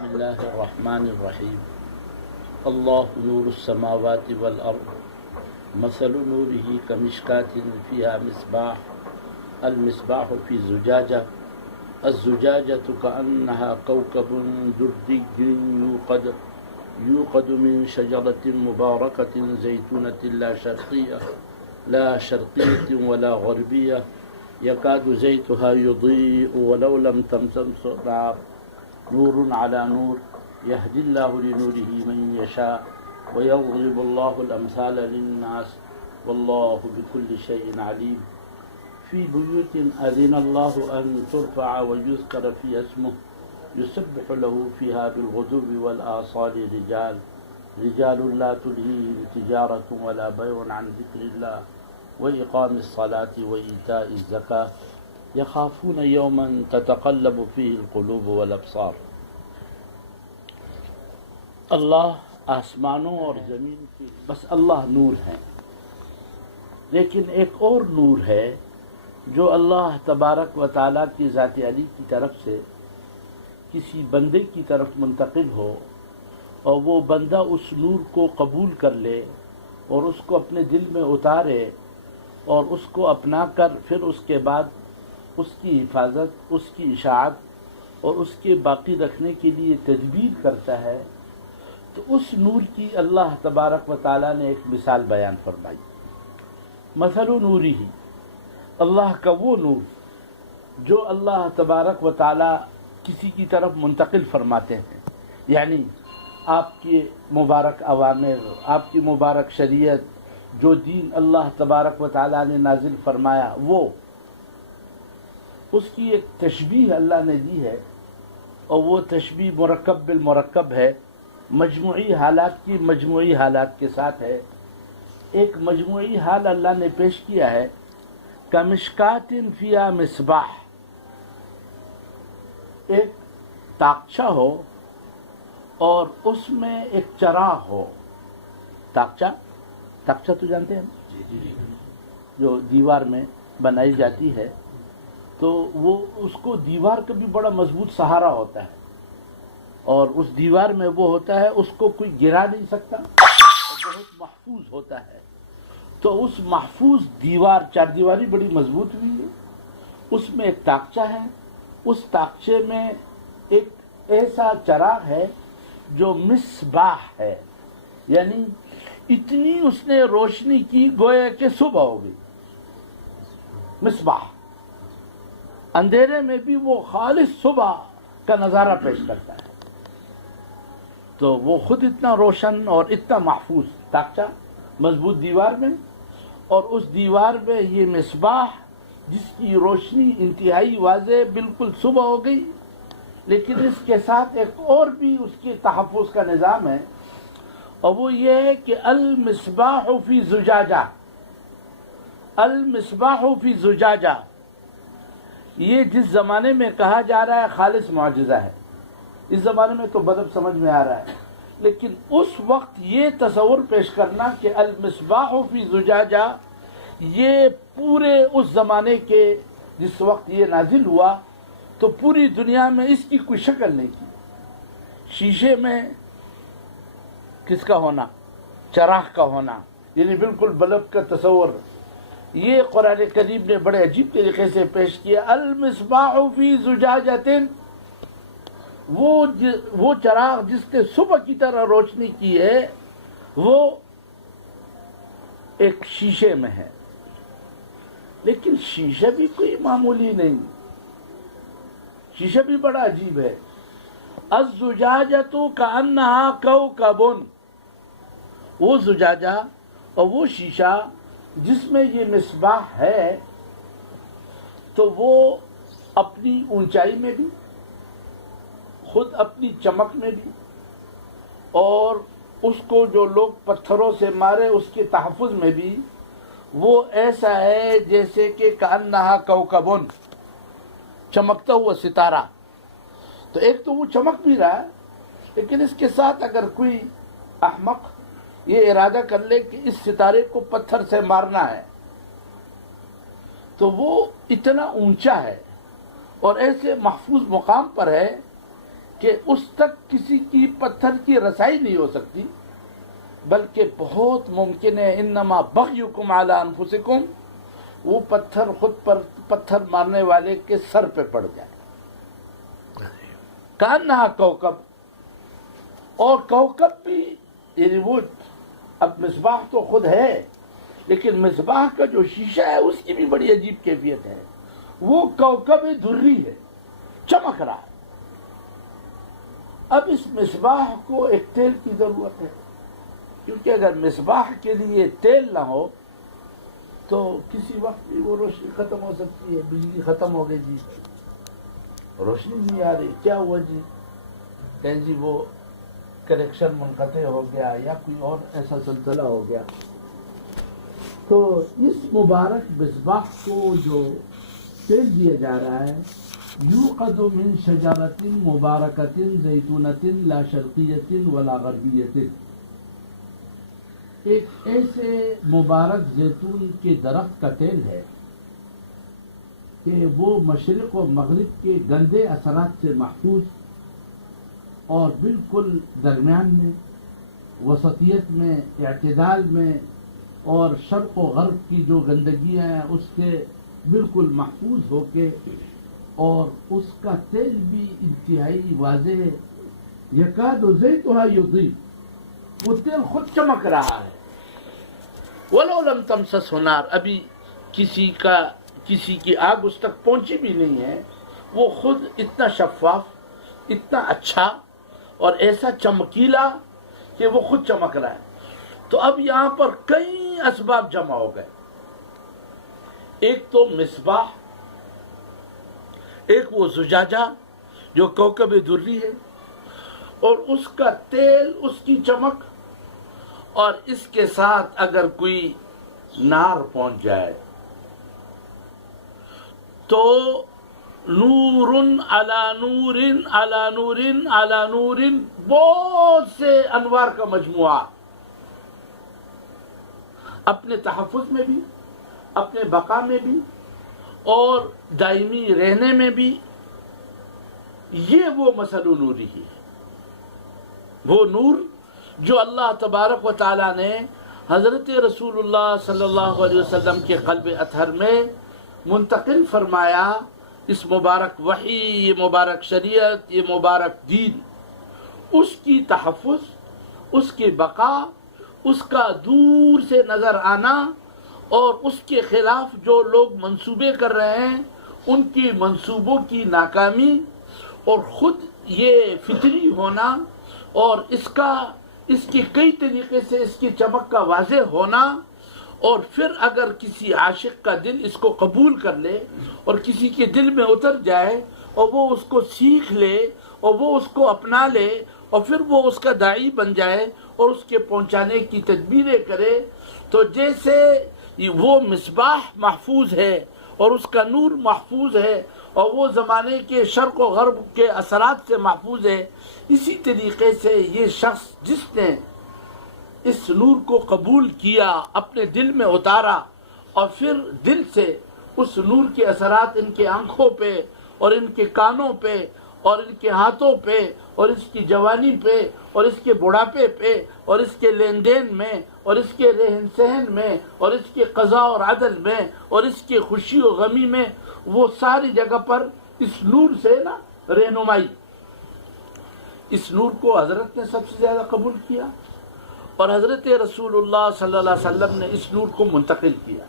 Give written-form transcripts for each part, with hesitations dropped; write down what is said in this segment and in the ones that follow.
بسم اللہ الرحمن الرحیم اللہ نور السماوات والارض مثل نورہ کمشکاۃ فیہا مصباح المصباح فی زجاجہ الزجاجۃ کأنہا کوکب دری یوقد من شجرۃ مبارکۃ زیتونۃ لا شرقیۃ ولا غربیہ یکاد زیتها یضیء ولو لم تمسسه نار نور على نور يهدي الله لنوره من يشاء ويضرب الله الأمثال للناس والله بكل شيء عليم في بيوت أذن الله أن ترفع ويذكر فيها اسمه يسبح له فيها بالغدو والآصال رجال لا تلهيهم تجارة ولا بيع عن ذكر الله وإقام الصلاة وإيتاء الزكاة يخافون يوما تتقلب فيه القلوب والابصار۔ اللہ آسمانوں اور زمین کی بس اللہ نور ہے، لیکن ایک اور نور ہے جو اللہ تبارک و تعالیٰ کی ذات علی کی طرف سے کسی بندے کی طرف منتقل ہو اور وہ بندہ اس نور کو قبول کر لے اور اس کو اپنے دل میں اتارے اور اس کو اپنا کر پھر اس کے بعد اس کی حفاظت، اس کی اشاعت اور اس کے باقی رکھنے کے لیے تدبیر کرتا ہے، تو اس نور کی اللہ تبارک و تعالیٰ نے ایک مثال بیان فرمائی۔ مثل نورہ، اللہ کا وہ نور جو اللہ تبارک و تعالیٰ کسی کی طرف منتقل فرماتے ہیں، یعنی آپ کے مبارک اوامر، آپ کی مبارک شریعت، جو دین اللہ تبارک و تعالیٰ نے نازل فرمایا، وہ اس کی ایک تشبیہ اللہ نے دی ہے، اور وہ تشبیہ مرکب بالمرکب ہے، مجموعی حالات کی مجموعی حالات کے ساتھ ہے۔ ایک مجموعی حال اللہ نے پیش کیا ہے، کمشکات فیہا مصباح، ایک تاقچہ ہو اور اس میں ایک چراغ ہو۔ تاقچہ تو جانتے ہیں جو دیوار میں بنائی جاتی ہے، تو وہ اس کو دیوار کا بھی بڑا مضبوط سہارا ہوتا ہے، اور اس دیوار میں وہ ہوتا ہے، اس کو کوئی گرا نہیں سکتا، اور بہت محفوظ ہوتا ہے۔ تو اس محفوظ دیوار، چار دیواری بڑی مضبوط ہوئی ہے، اس میں ایک تاقچہ ہے، اس تاقچے میں ایک ایسا چراغ ہے جو مصباح ہے، یعنی اتنی اس نے روشنی کی گویا کہ صبح ہو گئی۔ مصباح اندھیرے میں بھی وہ خالص صبح کا نظارہ پیش کرتا ہے، تو وہ خود اتنا روشن اور اتنا محفوظ تاقچہ مضبوط دیوار میں، اور اس دیوار میں یہ مصباح جس کی روشنی انتہائی واضح بالکل صبح ہو گئی، لیکن اس کے ساتھ ایک اور بھی اس کے تحفظ کا نظام ہے، اور وہ یہ ہے کہ المصباح فی زجاجہ، المصباح فی زجاجہ، یہ جس زمانے میں کہا جا رہا ہے خالص معجزہ ہے، اس زمانے میں تو بدب سمجھ میں آ رہا ہے، لیکن اس وقت یہ تصور پیش کرنا کہ المصباح فی زجاجہ، یہ پورے اس زمانے کے جس وقت یہ نازل ہوا تو پوری دنیا میں اس کی کوئی شکل نہیں تھی۔ شیشے میں کس کا ہونا؟ چراغ کا ہونا، یعنی بالکل بلب کا تصور، یہ قرآن کریم نے بڑے عجیب طریقے سے پیش کیا۔ المصباح فی زجاجۃ، وہ چراغ جس نے صبح کی طرح روشنی کی ہے، وہ ایک شیشے میں ہے، لیکن شیشہ بھی کوئی معمولی نہیں، شیشہ بھی بڑا عجیب ہے۔ الزجاجۃ کأنہا کوکب، وہ زجاجہ اور وہ شیشہ جس میں یہ مصباح ہے، تو وہ اپنی اونچائی میں بھی، خود اپنی چمک میں بھی، اور اس کو جو لوگ پتھروں سے مارے اس کے تحفظ میں بھی، وہ ایسا ہے جیسے کہ کأنہا کوکب، چمکتا ہوا ستارہ۔ تو ایک تو وہ چمک بھی رہا ہے، لیکن اس کے ساتھ اگر کوئی احمق یہ ارادہ کر لے کہ اس ستارے کو پتھر سے مارنا ہے، تو وہ اتنا اونچا ہے اور ایسے محفوظ مقام پر ہے کہ اس تک کسی کی پتھر کی رسائی نہیں ہو سکتی، بلکہ بہت ممکن ہے انما بغیکم علی انفسکم، وہ پتھر خود پر پتھر مارنے والے کے سر پہ پڑ جائے. کانہا کوکب، اور کوکب بھی یعنی وہ اب مصباح تو خود ہے، لیکن مصباح کا جو شیشہ ہے اس کی بھی بڑی عجیب کیفیت ہے. وہ کوکب دری ہے، چمک رہا ہے. اب اس مصباح کو ایک تیل کی ضرورت ہے، کیونکہ اگر مصباح کے لیے تیل نہ ہو تو کسی وقت بھی وہ روشنی ختم ہو سکتی ہے. بجلی ختم ہو گئی جی، روشنی نہیں آ رہی، کیا ہوا جی؟ کہیں جی وہ کنیکشن منقطع ہو گیا یا کوئی اور ایسا سلسلہ ہو گیا. تو اس مبارک مصباح کو جو تیل دیا جا رہا ہے، یوقد من شجرۃ مبارکۃ زیتونۃ لا شرقیۃ ولا غربیۃ، ایک ایسے مبارک زیتون کے درخت کا تیل ہے کہ وہ مشرق و مغرب کے گندے اثرات سے محفوظ اور بالکل درمیان میں، وسطیت میں، اعتدال میں، اور شرق و غرب کی جو گندگیاں ہیں اس کے بالکل محفوظ ہو کے، اور اس کا تیل بھی انتہائی واضح ہے. یکاد زیتھا یضیء، وہ تیل خود چمک رہا ہے. وَلَوْ لَمْ تَمْسَسْهُ نَارٌ، ابھی کسی کی آگ اس تک پہنچی بھی نہیں ہے، وہ خود اتنا شفاف، اتنا اچھا اور ایسا چمکیلا کہ وہ خود چمک رہا ہے. تو اب یہاں پر کئی اسباب جمع ہو گئے. ایک تو مصباح، ایک وہ زجاجہ جو کوکب دری ہے، اور اس کا تیل، اس کی چمک، اور اس کے ساتھ اگر کوئی نار پہنچ جائے تو نور علی نور علی نور علی نور، بہت سے انوار کا مجموعہ اپنے تحفظ میں بھی، اپنے بقا میں بھی، اور دائمی رہنے میں بھی. یہ وہ مثل نوری ہے، وہ نور جو اللہ تبارک و تعالیٰ نے حضرت رسول اللہ صلی اللہ علیہ وسلم کے قلب اطہر میں منتقل فرمایا. اس مبارک وحی، یہ مبارک شریعت، یہ مبارک دین، اس کی تحفظ، اس کی بقا، اس کا دور سے نظر آنا، اور اس کے خلاف جو لوگ منصوبے کر رہے ہیں ان کی منصوبوں کی ناکامی، اور خود یہ فطری ہونا، اور اس کی کئی طریقے سے اس کی چمک کا واضح ہونا. اور پھر اگر کسی عاشق کا دل اس کو قبول کر لے اور کسی کے دل میں اتر جائے اور وہ اس کو سیکھ لے اور وہ اس کو اپنا لے اور پھر وہ اس کا داعی بن جائے اور اس کے پہنچانے کی تدبیریں کرے، تو جیسے وہ مصباح محفوظ ہے اور اس کا نور محفوظ ہے اور وہ زمانے کے شرق و غرب کے اثرات سے محفوظ ہے، اسی طریقے سے یہ شخص جس نے اس نور کو قبول کیا، اپنے دل میں اتارا، اور پھر دل سے اس نور کے اثرات ان کے آنکھوں پہ اور ان کے کانوں پہ اور ان کے ہاتھوں پہ اور اس کی جوانی پہ اور اس کے بڑھاپے پہ اور اس کے لین دین میں اور اس کے رہن سہن میں اور اس کے قضاء اور عدل میں اور اس کے خوشی و غمی میں، وہ ساری جگہ پر اس نور سے نا رہنمائی. اس نور کو حضرت نے سب سے زیادہ قبول کیا، اور حضرت رسول اللہ صلی اللہ علیہ وسلم نے اس نور کو منتقل کیا.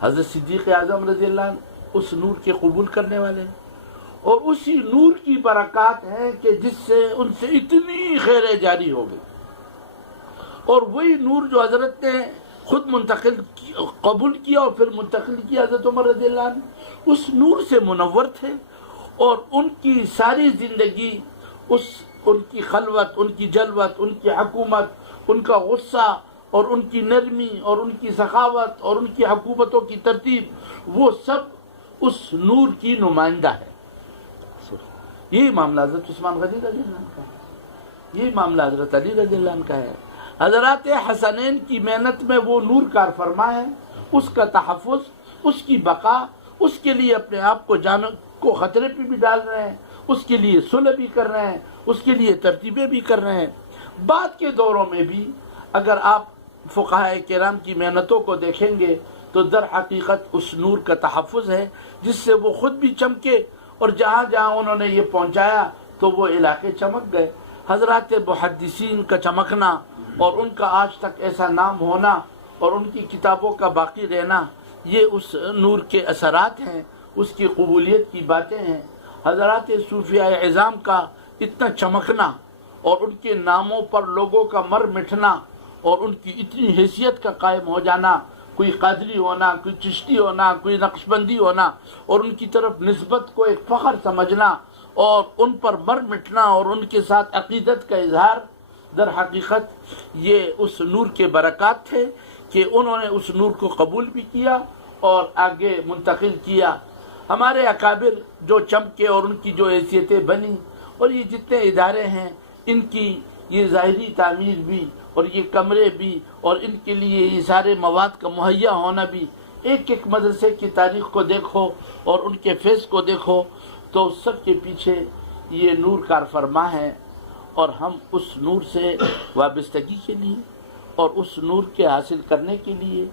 حضرت صدیق اعظم رضی اللہ عنہ اس نور کے قبول کرنے والے ہیں، اور اسی نور کی برکات ہیں کہ جس سے ان سے اتنی خیریں جاری ہو گئی. اور وہی نور جو حضرت نے خود قبول کیا اور پھر منتقل کیا حضرت عمر رضی اللہ عنہ، اس نور سے منور تھے، اور ان کی ساری زندگی ان کی خلوت، ان کی جلوت، ان کی حکومت، ان کا غصہ اور ان کی نرمی اور ان کی سخاوت اور ان کی حکومتوں کی ترتیب، وہ سب اس نور کی نمائندہ ہے. یہی معاملہ حضرت عثمان غنی رضی اللہ عنہ کا ہے، یہی معاملہ حضرت علی رضی اللہ عنہ کا ہے. حضرات حسنین کی محنت میں وہ نور کار فرما ہے، اس کا تحفظ، اس کی بقا، اس کے لیے اپنے آپ کو جان کو خطرے پہ بھی ڈال رہے ہیں، اس کے لیے صلح بھی کر رہے ہیں، اس کے لیے ترتیبیں بھی کر رہے ہیں۔ بعد کے دوروں میں بھی اگر آپ فقہاء کرام کی محنتوں کو دیکھیں گے تو در حقیقت اس نور کا تحفظ ہے جس سے وہ خود بھی چمکے، اور جہاں جہاں انہوں نے یہ پہنچایا تو وہ علاقے چمک گئے۔ حضرات محدثین کا چمکنا اور ان کا آج تک ایسا نام ہونا اور ان کی کتابوں کا باقی رہنا، یہ اس نور کے اثرات ہیں، اس کی قبولیت کی باتیں ہیں۔ حضرات صوفیاء اعظام کا اتنا چمکنا اور ان کے ناموں پر لوگوں کا مر مٹنا اور ان کی اتنی حیثیت کا قائم ہو جانا، کوئی قادری ہونا، کوئی چشتی ہونا، کوئی نقشبندی ہونا، اور ان کی طرف نسبت کو ایک فخر سمجھنا اور ان پر مر مٹنا اور ان کے ساتھ عقیدت کا اظہار، در حقیقت یہ اس نور کے برکات تھے کہ انہوں نے اس نور کو قبول بھی کیا اور آگے منتقل کیا۔ ہمارے اکابر جو چمکے اور ان کی جو حیثیتیں بنی، اور یہ جتنے ادارے ہیں ان کی یہ ظاہری تعمیر بھی اور یہ کمرے بھی اور ان کے لیے یہ سارے مواد کا مہیا ہونا بھی، ایک ایک مدرسے کی تاریخ کو دیکھو اور ان کے فیض کو دیکھو تو سب کے پیچھے یہ نور کار فرما ہے، اور ہم اس نور سے وابستگی کے لیے اور اس نور کے حاصل کرنے کے لیے،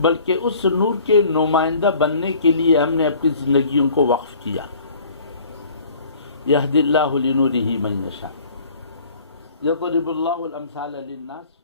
بلکہ اس نور کے نمائندہ بننے کے لیے ہم نے اپنی زندگیوں کو وقف کیا۔ یہدی اللہ لنورہ من یشاء، یضرب اللہ الامثال للناس